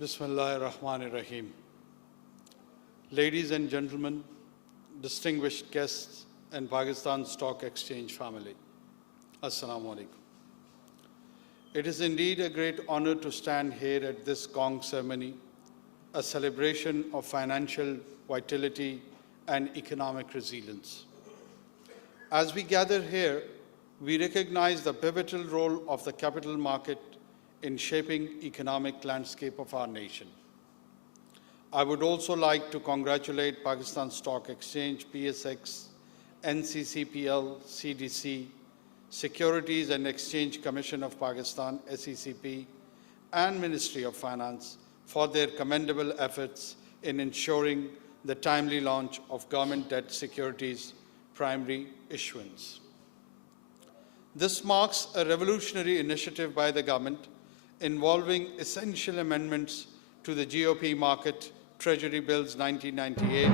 Bismillahir-Rahmanir-Rahim. Ladies and gentlemen, distinguished guests and Pakistan Stock Exchange family, Assalamu alaikum. It is indeed a great honor to stand here at this gong ceremony, a celebration of financial vitality and economic resilience. As we gather here, we recognize the pivotal role of the capital market in shaping economic landscape of our nation. I would also like to congratulate Pakistan Stock Exchange, PSX, NCCPL, CDC, Securities and Exchange Commission of Pakistan, SECP, and Ministry of Finance for their commendable efforts in ensuring the timely launch of government debt securities primary issuance. This marks a revolutionary initiative by the government involving essential amendments to the GOP market, Treasury Bills 1998,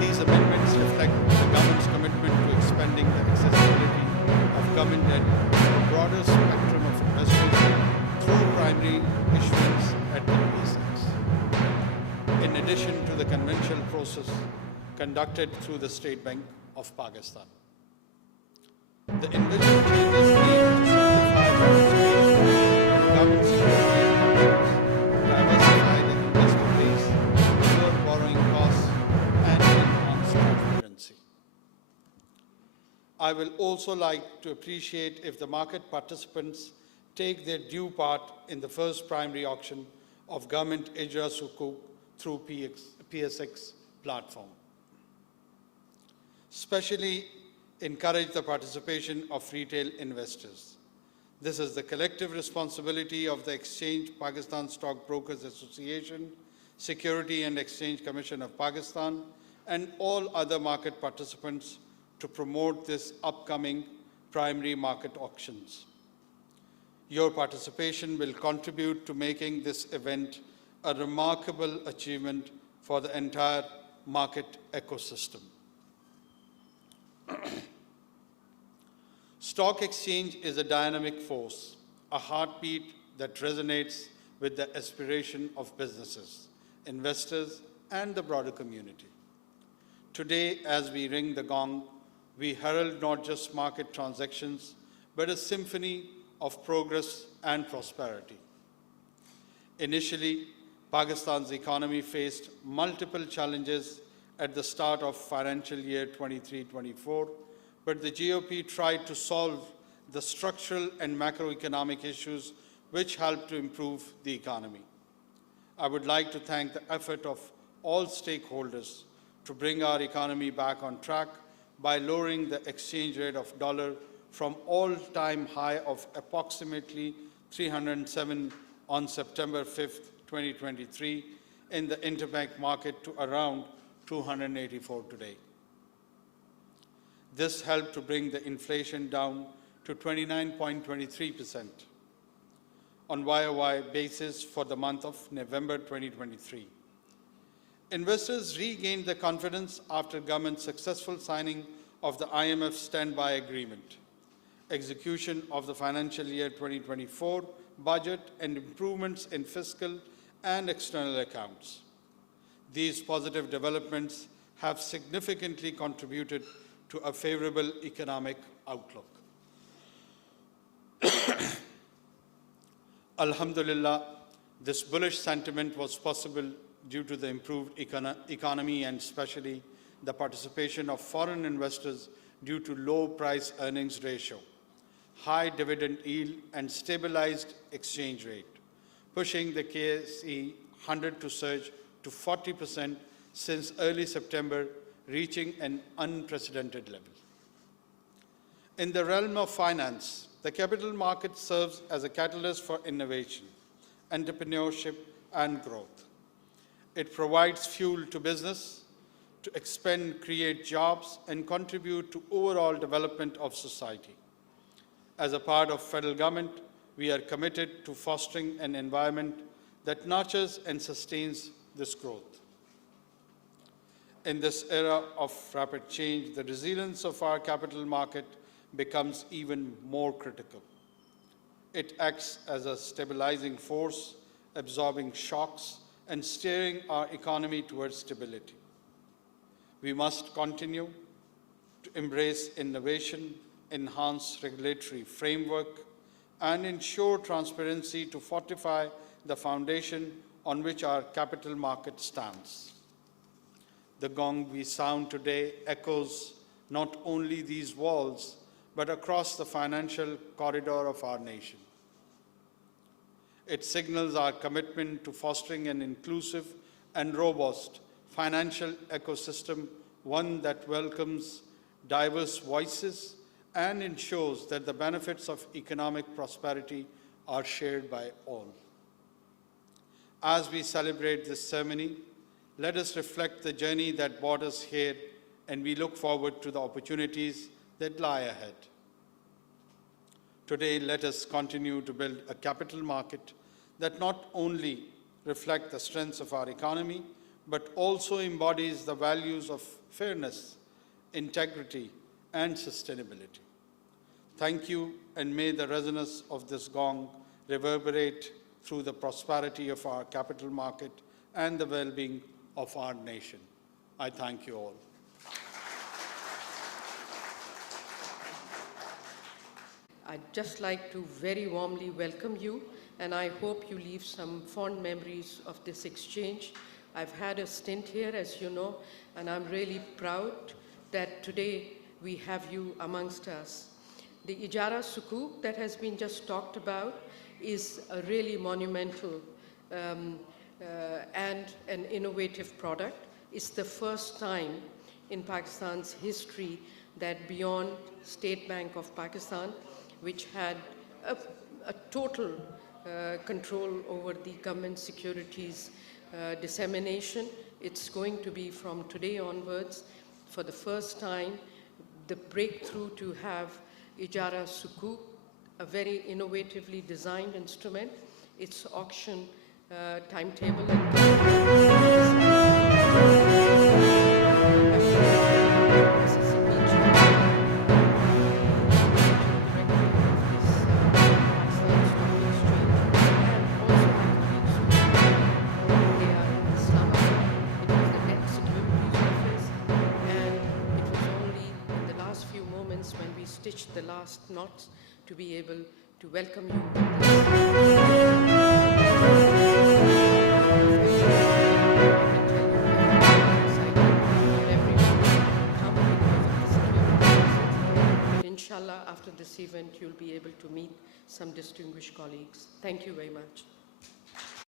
These amendments reflect the government's commitment to expanding the accessibility of government debt to a broader spectrum of investors through primary issuance at the PSX. In addition to the conventional process conducted through the State Bank of Pakistan. The envisioned changes aim to simplify participation in government security options, diversify the investor base, lower borrowing costs, and enhance transparency. I will also like to appreciate if the market participants take their due part in the first primary auction of government Ijra Sukuk through PSX platform. Especially encourage the participation of retail investors. This is the collective responsibility of the Exchange, Pakistan Stock Brokers Association, Security and Exchange Commission of Pakistan, and all other market participants to promote this upcoming primary market auctions. Your participation will contribute to making this event a remarkable achievement for the entire market ecosystem. Stock exchange is a dynamic force, a heartbeat that resonates with the aspiration of businesses, investors, and the broader community. Today, as we ring the gong, we herald not just market transactions, but a symphony of progress and prosperity. Initially, Pakistan's economy faced multiple challenges at the start of financial year 23-24, but the GOP tried to solve the structural and macroeconomic issues which helped to improve the economy. I would like to thank the effort of all stakeholders to bring our economy back on track by lowering the exchange rate of dollar from all-time high of approximately 307 on September 5th, 2023 in the interbank market to around 284 today. This helped to bring the inflation down to 29.23% on YOY basis for the month of November 2023. Investors regained their confidence after government's successful signing of the IMF standby agreement, execution of the financial year 2024 budget, and improvements in fiscal and external accounts. These positive developments have significantly contributed to a favorable economic outlook. Alhamdulillah, this bullish sentiment was possible due to the improved economy and especially the participation of foreign investors due to low price earnings ratio, high dividend yield, and stabilized exchange rate, pushing the KSE 100 to surge to 40% since early September, reaching an unprecedented level. In the realm of finance, the capital market serves as a catalyst for innovation, entrepreneurship, and growth. It provides fuel to business to expand, create jobs, and contribute to overall development of society. As a part of federal government, we are committed to fostering an environment that nurtures and sustains this growth. In this era of rapid change, the resilience of our capital market becomes even more critical. It acts as a stabilizing force, absorbing shocks and steering our economy towards stability. We must continue to embrace innovation, enhance regulatory framework, and ensure transparency to fortify the foundation on which our capital market stands. The gong we sound today echoes not only these walls, but across the financial corridor of our nation. It signals our commitment to fostering an inclusive and robust financial ecosystem, one that welcomes diverse voices and ensures that the benefits of economic prosperity are shared by all. As we celebrate this ceremony, let us reflect the journey that brought us here, and we look forward to the opportunities that lie ahead. Today, let us continue to build a capital market that not only reflects the strengths of our economy, but also embodies the values of fairness, integrity, and sustainability. Thank you, and may the resonance of this gong reverberate through the prosperity of our capital market and the well-being of our nation. I thank you all. I'd just like to very warmly welcome you, and I hope you leave some fond memories of this exchange. I've had a stint here, as you know, and I'm really proud that today we have you amongst us. The Ijara Sukuk that has been just talked about is a really monumental and an innovative product. It's the first time in Pakistan's history that beyond State Bank of Pakistan, which had a total control over the government securities dissemination, it's going to be from today onwards, for the first time, the breakthrough to have Ijara Sukuk, a very innovatively designed instrument. Its auction timetable stitched the last knots to be able to welcome you with this. Inshallah, after this event, you'll be able to meet some distinguished colleagues. Thank you very much.